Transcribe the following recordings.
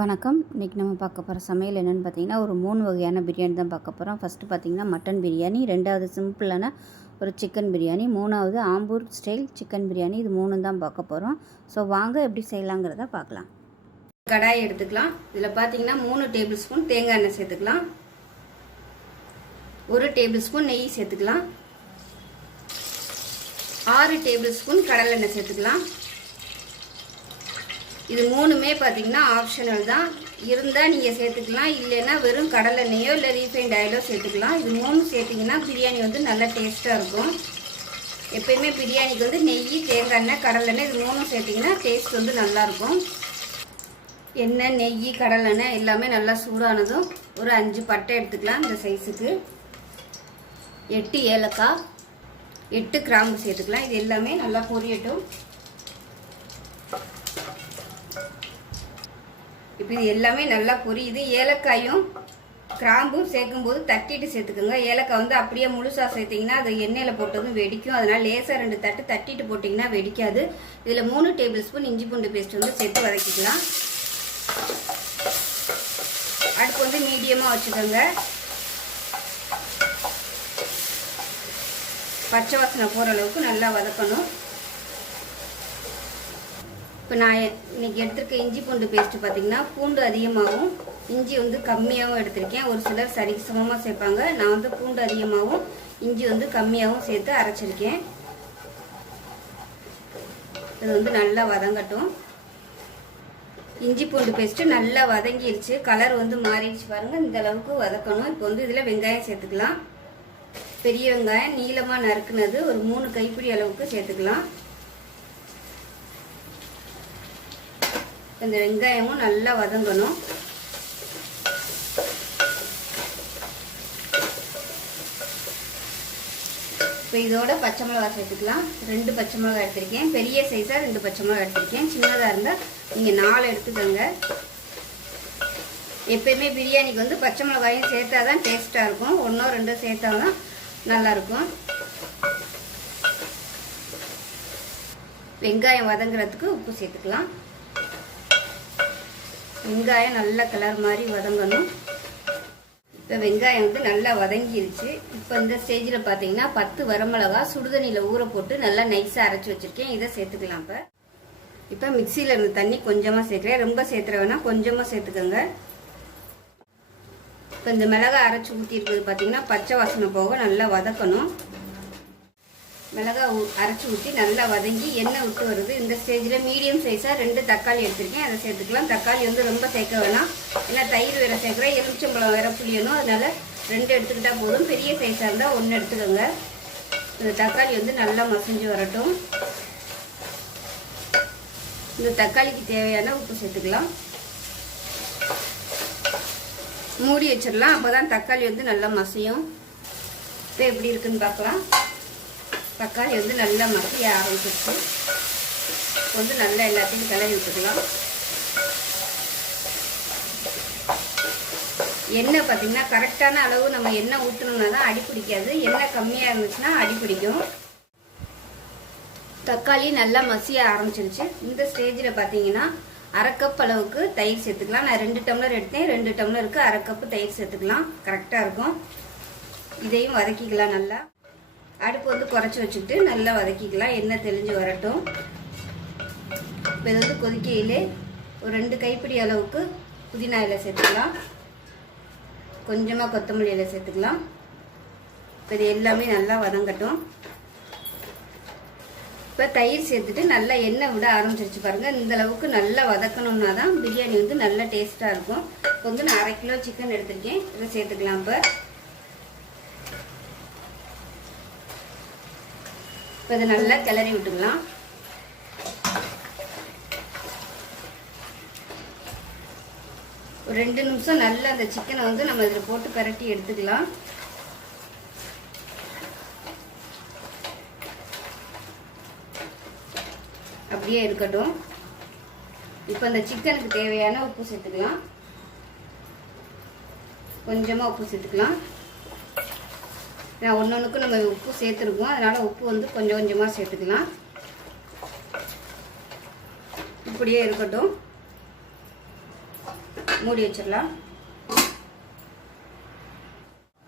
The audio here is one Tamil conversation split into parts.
வணக்கம். இன்றைக்கி நம்ம பார்க்க போகிற சமையல் என்னென்னு பார்த்தீங்கன்னா, ஒரு 3 வகையான பிரியாணி தான் பார்க்க போகிறோம். ஃபஸ்ட்டு பார்த்தீங்கன்னா மட்டன் பிரியாணி, 2வது சிம்பிளான ஒரு சிக்கன் பிரியாணி, 3வது ஆம்பூர் ஸ்டைல் சிக்கன் பிரியாணி. இது 3 தான் பார்க்க போகிறோம். ஸோ வாங்க எப்படி செய்யலாங்கிறத பார்க்கலாம். கடாய் எடுத்துக்கலாம். இதில் பார்த்தீங்கன்னா 3 டேபிள் ஸ்பூன் தேங்காய் எண்ணெய் சேர்த்துக்கலாம், 1 டேபிள் ஸ்பூன் நெய் சேர்த்துக்கலாம், 6 டேபிள் ஸ்பூன் கடலை எண்ணெய் சேர்த்துக்கலாம். இது மூணுமே பார்த்தீங்கன்னா ஆப்ஷனல் தான். இருந்தால் நீங்கள் சேர்த்துக்கலாம், இல்லைன்னா வெறும் கடலெண்ணெயோ இல்லை ரீஃபைண்ட் ஆயிலோ சேர்த்துக்கலாம். இது 3 சேர்த்திங்கன்னா பிரியாணி வந்து நல்லா டேஸ்ட்டாக இருக்கும். எப்பயுமே பிரியாணிக்கு வந்து நெய், தேங்காய் எண்ணெய், கடலெண்ணெய் இது 3 சேர்த்திங்கன்னா டேஸ்ட் வந்து நல்லாயிருக்கும். எண்ணெய், நெய், கடலெண்ணெய் எல்லாமே நல்லா சூடானதும் ஒரு 5 பட்டை எடுத்துக்கலாம். இந்த சைஸுக்கு 8 ஏலக்காய், 8 கிராம்பு சேர்த்துக்கலாம். இது எல்லாமே நல்லா பொரியட்டும். இப்போ இது எல்லாமே நல்லா பொரியுது. ஏலக்காயும் கிராம்பும் சேர்க்கும்போது தட்டிட்டு சேர்த்துக்கோங்க. ஏலக்காய் வந்து அப்படியே முழுசாக சேர்த்திங்கன்னா அது எண்ணெயில் போட்டதும் வெடிக்கும். அதனால் லேசாக 2 தட்டு தட்டிட்டு போட்டிங்கன்னா வெடிக்காது. இதில் 3 டேபிள் ஸ்பூன் இஞ்சி பூண்டு பேஸ்ட் வந்து சேர்த்து வதக்கிக்கலாம். அடுப்பு வந்து மீடியமாக வச்சுக்கோங்க. பச்சை வாசனை போகிற அளவுக்கு நல்லா வதக்கணும். இப்போ நான் இன்றைக்கி எடுத்துருக்க இஞ்சி பூண்டு பேஸ்ட்டு பார்த்திங்கன்னா பூண்டு அதிகமாகவும் இஞ்சி வந்து கம்மியாகவும் எடுத்திருக்கேன். ஒரு சிலர் சரிசமமாக சேர்ப்பாங்க. நான் வந்து பூண்டு அதிகமாகவும் இஞ்சி வந்து கம்மியாகவும் சேர்த்து அரைச்சிருக்கேன். இது வந்து நல்லா வதங்கட்டும். இஞ்சி பூண்டு பேஸ்ட்டு நல்லா வதங்கிடுச்சு, கலர் வந்து மாறிடுச்சு பாருங்கள். இந்த அளவுக்கு வதக்கணும். இப்போ வந்து இதில் வெங்காயம் சேர்த்துக்கலாம். பெரிய வெங்காயம் நீளமாக நறுக்குனது ஒரு 3 கைப்பிடி அளவுக்கு சேர்த்துக்கலாம். இந்த வெங்காயமும் நல்லா வதங்கணும். இப்போ இதோட பச்சை மிளகாய் சேர்த்துக்கலாம். 2 பச்சை மிளகாய் எடுத்திருக்கேன். பெரிய சைஸாக 2 பச்சை மிளகாய் எடுத்திருக்கேன். சின்னதாக இருந்தால் நீங்கள் 4 எடுத்துக்கோங்க. எப்பயுமே பிரியாணிக்கு வந்து பச்சை மிளகாயும் சேர்த்தா தான் டேஸ்ட்டாக இருக்கும். 1 2 சேர்த்தா தான் நல்லாயிருக்கும். வெங்காயம் வதங்குறதுக்கு உப்பு சேர்த்துக்கலாம். வெங்காயம் நல்ல கலர் மாதிரி வதங்கணும். இப்போ வெங்காயம் வந்து நல்லா வதங்கிருச்சு. இப்போ இந்த ஸ்டேஜில் பார்த்தீங்கன்னா 10 வரமிளகா சுடுதண்ணியில் ஊற போட்டு நல்லா நைஸாக அரைச்சி வச்சுருக்கேன். இதை சேர்த்துக்கலாம். இப்போ மிக்சியில் இருந்த தண்ணி கொஞ்சமாக சேர்க்குறேன். ரொம்ப சேர்த்துற வேணால் கொஞ்சமாக சேர்த்துக்கோங்க. இப்போ இந்த மிளகாய் அரைச்சி ஊற்றிருக்கிறது பார்த்தீங்கன்னா பச்சை வாசனை போக நல்லா வதக்கணும். மிளகாய் அரைச்சி ஊற்றி நல்லா வதங்கி எண்ணெய் விட்டு வருது. இந்த ஸ்டேஜில் மீடியம் சைஸாக 2 தக்காளி எடுத்திருக்கேன். அதை சேர்த்துக்கலாம். தக்காளி வந்து ரொம்ப சேர்க்க வேணாம், ஏன்னா தயிர் வேறு சேர்க்குறேன், எலுமிச்சம்பழம் வேறு புளியணும். அதனால் 2 எடுத்துக்கிட்டால் போதும். பெரிய சைஸாக இருந்தால் 1 எடுத்துக்கோங்க. இந்த தக்காளி வந்து நல்லா மசிஞ்சு வரட்டும். இந்த தக்காளிக்கு தேவையான உப்பு சேர்த்துக்கலாம். மூடி வச்சிடலாம். அப்போ தான் தக்காளி வந்து நல்லா மசியும். இப்போ எப்படி இருக்குன்னு பார்க்கலாம். தக்காளி வந்து நல்லா மசிய ஆரம்பிச்சிருச்சு. வந்து நல்லா எல்லாத்தையும் கிளறி விட்டுக்கலாம். எண்ணெய் பார்த்திங்கன்னா கரெக்டான அளவு நம்ம எண்ணெய் ஊற்றணும்னா தான் அடி பிடிக்காது. எண்ணெய் கம்மியாக இருந்துச்சுன்னா அடி பிடிக்கும். தக்காளி நல்லா மசிய ஆரம்பிச்சிருச்சு. இந்த ஸ்டேஜில் பார்த்தீங்கன்னா 1/2 கப் அளவுக்கு தயிர் சேர்த்துக்கலாம். நான் 2 டம்ளர் எடுத்தேன். 2 டம்ளருக்கு 1/2 கப்பு தயிர் சேர்த்துக்கலாம். கரெக்டாக இருக்கும். இதையும் வதக்கிக்கலாம். நல்லா அடுப்பு வந்து குறைச்சி வச்சுக்கிட்டு நல்லா வதக்கிக்கலாம். எண்ணெய் தெளிஞ்சு வரட்டும். இப்போ இது வந்து கொதிக்கையிலே ஒரு 2 கைப்பிடி அளவுக்கு புதினா இலை சேர்த்துக்கலாம். கொஞ்சமாக கொத்தமல்லி இலை சேர்த்துக்கலாம். இப்போ இது எல்லாமே நல்லா வதங்கட்டும். இப்போ தயிர் சேர்த்துட்டு நல்லா எண்ணெய் விட ஆரம்பிச்சிருச்சு பாருங்கள். இந்த அளவுக்கு நல்லா வதக்கணும்னா தான் பிரியாணி வந்து நல்லா டேஸ்ட்டாக இருக்கும். இப்போ வந்து நான் 1/2 கிலோ சிக்கன் எடுத்திருக்கேன். இதை சேர்த்துக்கலாம். இப்போ இதை நல்லா கிளறி விட்டுக்கலாம். ஒரு 2 நிமிஷம் நல்லா அந்த சிக்கனை வந்து நம்ம இதில் போட்டு பரட்டி எடுத்துக்கலாம். அப்படியே இருக்கட்டும். இப்போ அந்த சிக்கனுக்கு தேவையான உப்பு சேர்த்துக்கலாம். கொஞ்சமாக உப்பு சேர்த்துக்கலாம். ஒன்னொன்றுக்கும் நம்ம உப்பு சேர்த்துருக்கோம், அதனால் உப்பு வந்து கொஞ்சம் கொஞ்சமாக சேர்த்துக்கலாம். இப்படியே இருக்கட்டும். மூடி வச்சிடலாம்.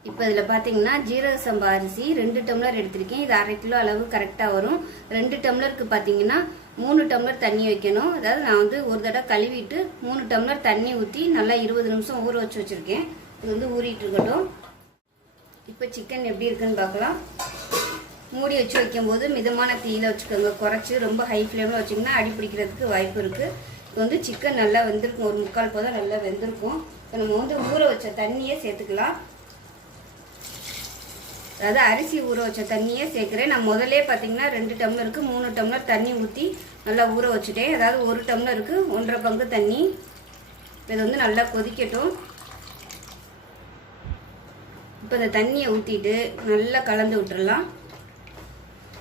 இப்போ இதில் பார்த்தீங்கன்னா ஜீரக சம்பா அரிசி 2 டம்ளர் எடுத்திருக்கேன். இது 1/2 கிலோ அளவு கரெக்டாக வரும். 2 டம்ளருக்கு பார்த்தீங்கன்னா 3 டம்ளர் தண்ணி வைக்கணும். அதாவது நான் வந்து ஒரு தடவை கழுவிட்டு 3 டம்ளர் தண்ணி ஊற்றி நல்லா 20 நிமிஷம் ஊற வச்சு வச்சுருக்கேன். இது வந்து ஊறிட்டு இருக்கட்டும். இப்போ சிக்கன் எப்படி இருக்குன்னு பார்க்கலாம். மூடி வச்சு வைக்கும்போது மிதமான தீயில வச்சுக்கோங்க. குறைச்சி ரொம்ப ஹை ஃப்ளேமில் வச்சிங்கன்னா அடி பிடிக்கிறதுக்கு வாய்ப்பு இருக்குது. இப்போ வந்து சிக்கன் நல்லா வெந்திருக்கும். ஒரு 3/4 போதும் நல்லா வெந்திருக்கும். இப்போ நம்ம வந்து ஊற வச்ச தண்ணியே சேர்த்துக்கலாம். அதாவது அரிசி ஊற வச்ச தண்ணியே சேர்க்குறேன். நான் முதலே பார்த்தீங்கன்னா 2 டம்ளருக்கு 3 டம்ளர் தண்ணி ஊற்றி நல்லா ஊற வச்சுட்டேன். அதாவது 1 டம்ளருக்கு 1.5 பங்கு தண்ணி. இது வந்து நல்லா கொதிக்கட்டும். இப்போ இந்த தண்ணியை ஊற்றிட்டு நல்லா கலந்து விட்டுடலாம்.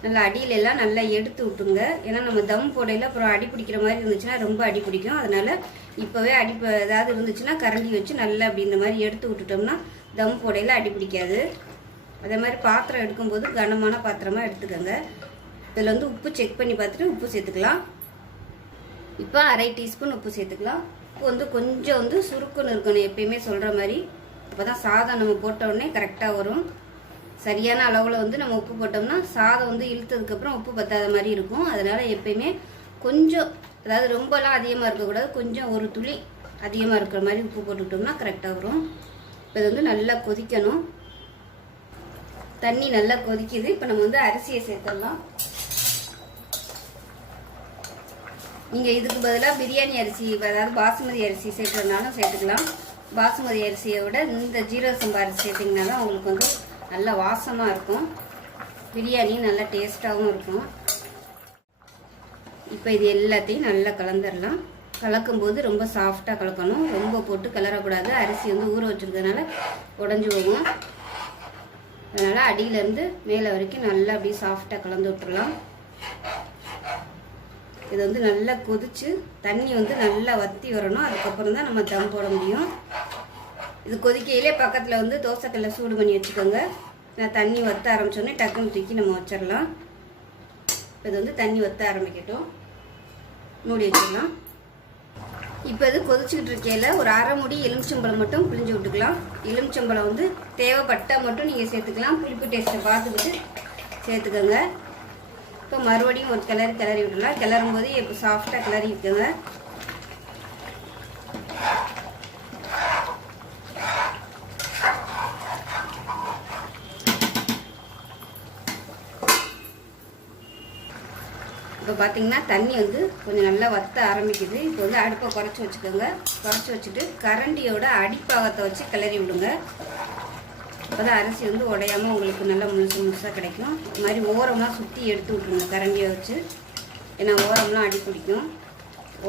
நல்லா அடியிலெல்லாம் நல்லா எடுத்து விட்டுங்க. ஏன்னா நம்ம தம் போடையில் அப்புறம் அடி பிடிக்கிற மாதிரி இருந்துச்சுன்னா ரொம்ப அடி பிடிக்கும். அதனால் இப்போவே ஏதாவது இருந்துச்சுன்னா கரண்டி வச்சு நல்லா அப்படி இந்த மாதிரி எடுத்து விட்டுட்டோம்னா தம் போடையில் அடி பிடிக்காது. அதே மாதிரி பாத்திரம் எடுக்கும்போது கனமான பாத்திரமாக எடுத்துக்கோங்க. இதில் வந்து உப்பு செக் பண்ணி பார்த்துட்டு உப்பு சேர்த்துக்கலாம். இப்போ 1/2 டீஸ்பூன் உப்பு சேர்த்துக்கலாம். உப்பு வந்து கொஞ்சம் வந்து சுருக்குன்னு இருக்கணும் எப்பயுமே சொல்கிற மாதிரி. அப்போ தான் சாதம் நம்ம போட்ட உடனே கரெக்டாக வரும். சரியான அளவில் வந்து நம்ம உப்பு போட்டோம்னா சாதம் வந்து இழுத்ததுக்கப்புறம் உப்பு பத்தாத மாதிரி இருக்கும். அதனால் எப்பயுமே கொஞ்சம், அதாவது ரொம்பலாம் அதிகமாக இருக்கக்கூடாது, கொஞ்சம் ஒரு துளி அதிகமாக இருக்கிற மாதிரி உப்பு போட்டுக்கிட்டோம்னா கரெக்டாக வரும். இப்போ இது வந்து நல்லா கொதிக்கணும். தண்ணி நல்லா கொதிக்குது. இப்போ நம்ம வந்து அரிசியை சேர்த்துடலாம். நீங்கள் இதுக்கு பதிலாக பிரியாணி அரிசி, அதாவது பாசுமதி அரிசி சேர்க்கறதுனாலும் சேர்த்துக்கலாம். பாசுமதி அரிசியை விட இந்த ஜீரக சம்பா அரிசி சேர்த்திங்கன்னா தான் உங்களுக்கு வந்து நல்ல வாசமாக இருக்கும். பிரியாணி நல்லா டேஸ்ட்டாகவும் இருக்கும். இப்போ இது எல்லாத்தையும் நல்லா கலந்துடலாம். கலக்கும்போது ரொம்ப சாஃப்டாக கலக்கணும். ரொம்ப போட்டு கிளறக்கூடாது. அரிசி வந்து ஊற வச்சுருக்கனால உடஞ்சி போகும். அதனால் அடியிலேருந்து மேலே வரைக்கும் நல்லா அப்படியே சாஃப்டாக கலந்து விட்டுடலாம். இது வந்து நல்லா கொதிச்சு தண்ணி வந்து நல்லா வற்றி வரணும். அதுக்கப்புறம் தான் நம்ம தம் போட முடியும். இது கொதிக்கையிலே பக்கத்தில் வந்து தோசைக்கல்லை சூடு பண்ணி வச்சுக்கோங்க. நான் தண்ணி வற்ற ஆரம்பித்தோடனே டக்குன்னு தூக்கி நம்ம வச்சிடலாம். இது வந்து தண்ணி வற்ற ஆரம்பிக்கட்டும். மூடி வச்சிடலாம். இப்போ இது கொதிச்சுக்கிட்டு இருக்கையில் ஒரு 1/2 மூடி எலுமிச்சம்பழம் மட்டும் பிழிஞ்சு விட்டுக்கலாம். எலுமிச்சம்பழம் வந்து தேவைப்பட்டால் மட்டும் நீங்கள் சேர்த்துக்கலாம். புளிப்பு டேஸ்ட்டை பார்த்துக்கிட்டு சேர்த்துக்கோங்க. இப்போ மறுபடியும் ஒரு கிளறி விட்டுடலாம். கிளறும் போது இப்போ சாஃப்டாக கிளறி இருக்குங்க. இப்போ பார்த்தீங்கன்னா தண்ணி வந்து கொஞ்சம் நல்லா வற்ற ஆரம்பிக்குது. இப்போ வந்து அடுப்பை குறைச்சி வச்சுக்கோங்க. குறைச்சி வச்சுட்டு கரண்டியோட அடிப்பாகத்தை வச்சு கிளறி விடுங்க. அப்போ தான் அரிசி வந்து உடையாமல் உங்களுக்கு நல்லா முழுசாக கிடைக்கும். இது மாதிரி ஓரம்லாம் சுற்றி எடுத்து விட்ருங்க கரண்டியை வச்சு. ஏன்னா ஓரம்லாம் அடி பிடிக்கும்.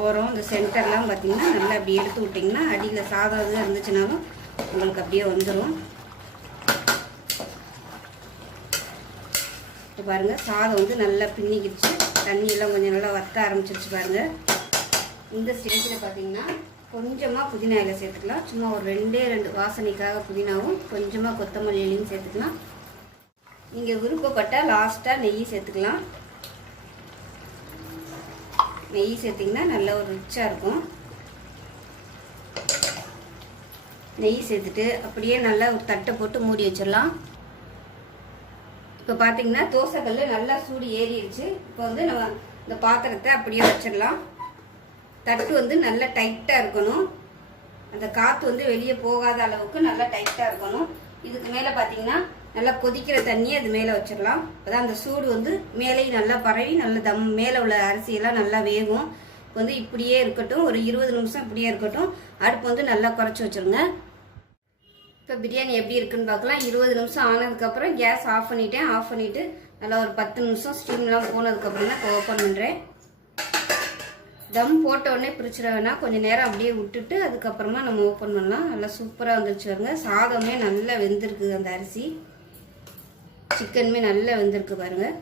ஓரம் இந்த சென்டர்லாம் பார்த்தீங்கன்னா நல்லா அப்படி எடுத்து விட்டிங்கன்னா அடியில் சாதம் இது இருந்துச்சுனாலும் உங்களுக்கு அப்படியே வந்துடும். இப்போ பாருங்கள் சாதம் வந்து நல்லா பின்னிக்கிடுச்சு. தண்ணியெல்லாம் கொஞ்சம் நல்லா வற்ற ஆரம்பிச்சிருச்சு பாருங்கள். இந்த ஸ்டேஜில் பார்த்தீங்கன்னா கொஞ்சமாக புதினா இலை சேர்த்துக்கலாம். சும்மா ஒரு 2 வாசனைக்காக புதினாவும் கொஞ்சமாக கொத்தமல்லி இலையும் சேர்த்துக்கலாம். நீங்கள் விருப்பப்பட்டால் லாஸ்ட்டாக நெய் சேர்த்துக்கலாம். நெய் சேர்த்திங்கன்னா நல்ல ஒரு ரிச்சாக இருக்கும். நெய் சேர்த்துட்டு அப்படியே நல்லா ஒரு தட்டை போட்டு மூடி வச்சிடலாம். இப்போ பார்த்தீங்கன்னா தோசைக்கல் நல்லா சூடு ஏறிடுச்சு. இப்போ வந்து நம்ம இந்த பாத்திரத்தை அப்படியே வச்சிடலாம். தட்டு வந்து நல்லா டைட்டாக இருக்கணும். அந்த காற்று வந்து வெளியே போகாத அளவுக்கு நல்லா டைட்டாக இருக்கணும். இதுக்கு மேலே பார்த்தீங்கன்னா நல்லா கொதிக்கிற தண்ணியை அது மேலே வச்சிடலாம். அப்போதான் அந்த சூடு வந்து மேலேயும் நல்லா பரவி நல்ல மேலே உள்ள அரிசியெல்லாம் நல்லா வேகும். இப்போ வந்து இப்படியே இருக்கட்டும். ஒரு 20 நிமிஷம் இப்படியே இருக்கட்டும். அடுப்பு வந்து நல்லா குறைச்சி வச்சுருங்க. இப்போ பிரியாணி எப்படி இருக்குன்னு பார்க்கலாம். 20 நிமிஷம் ஆனதுக்கப்புறம் கேஸ் ஆஃப் பண்ணிட்டேன். ஆஃப் பண்ணிவிட்டு நல்லா ஒரு 10 நிமிஷம் ஸ்டீம்லாம் போனதுக்கப்புறம் தான் இப்போ ஓப்பன் பண்ணுறேன். தம் போட்ட உடனே பிரிச்சிட வேணாம். கொஞ்சம் நேரம் அப்படியே விட்டுட்டு அதுக்கப்புறமா நம்ம ஓப்பன் பண்ணலாம். நல்லா சூப்பராக வந்துருச்சு பாருங்க. சாதமே நல்லா வெந்திருக்கு. அந்த அரிசி சிக்கனுமே நல்லா வெந்திருக்கு பாருங்கள்.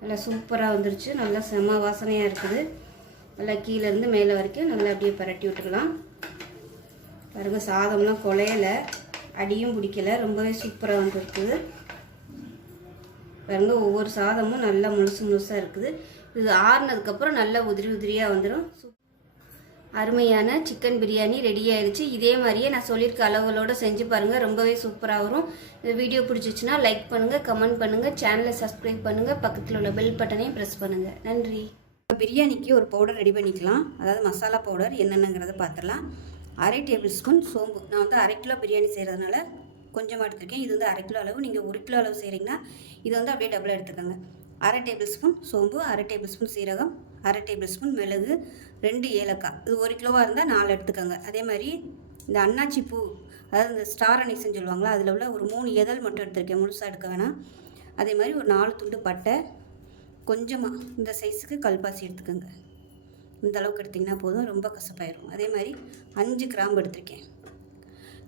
நல்லா சூப்பராக வந்துருச்சு. நல்லா செம வாசனையாக இருக்குது. நல்லா கீழேருந்து மேலே வரைக்கும் நல்லா அப்படியே பரட்டி விட்டுக்கலாம். பாருங்கள் சாதம்லாம் குலையலை, அடியும் பிடிக்கல, ரொம்பவே சூப்பராக வந்துருக்குது பாருங்கள். ஒவ்வொரு சாதமும் நல்லா முழுசாக இருக்குது. இது ஆறுனதுக்கப்புறம் நல்லா உதிரியாக வந்துடும். அருமையான சிக்கன் பிரியாணி ரெடி ஆயிடுச்சு. இதே மாதிரியே நான் சொல்லியிருக்க அளவுகளோடு செஞ்சு பாருங்கள், ரொம்பவே சூப்பராக வரும். இந்த வீடியோ பிடிச்சிச்சுன்னா லைக் பண்ணுங்கள், கமெண்ட் பண்ணுங்கள், சேனலை சப்ஸ்கிரைப் பண்ணுங்கள், பக்கத்தில் உள்ள பெல் பட்டனையும் ப்ரெஸ் பண்ணுங்கள். நன்றி. பிரியாணிக்கு ஒரு பவுடர் ரெடி பண்ணிக்கலாம். அதாவது மசாலா பவுடர் என்னென்னங்கிறத பார்த்துடலாம். 1/2 டேபிள் ஸ்பூன் சோம்பு. நான் வந்து 1/2 கிலோ பிரியாணி செய்கிறதுனால கொஞ்சமாக எடுத்துருக்கேன். இது வந்து 1/2 கிலோ அளவு. நீங்கள் 1 கிலோ அளவு செய்கிறீங்கன்னா இது வந்து அப்படியே டபுளாக எடுத்துக்கோங்க. 1/2 டேபிள் ஸ்பூன் சோம்பு, 1/2 டேபிள் ஸ்பூன் சீரகம், 1/2 டேபிள் ஸ்பூன் மிளகு, 2 ஏலக்காய். இது 1 கிலோவாக இருந்தால் 4 எடுத்துக்கோங்க. அதே மாதிரி இந்த அன்னாச்சி பூ, அதாவது இந்த ஸ்டார் அனிஸ்ன்னு சொல்லுவாங்களா, அதில் உள்ள ஒரு 3 இதழ் மட்டும் எடுத்துருக்கேன், முழுசாக எடுக்க வேணாம். அதே மாதிரி ஒரு 4 துண்டு பட்டை, கொஞ்சமாக இந்த சைஸுக்கு கல்பாசி எடுத்துக்கோங்க. இந்த அளவுக்கு எடுத்திங்கன்னா போதும், ரொம்ப கசப்பாயிரும். அதே மாதிரி 5 கிராம்பு எடுத்திருக்கேன்.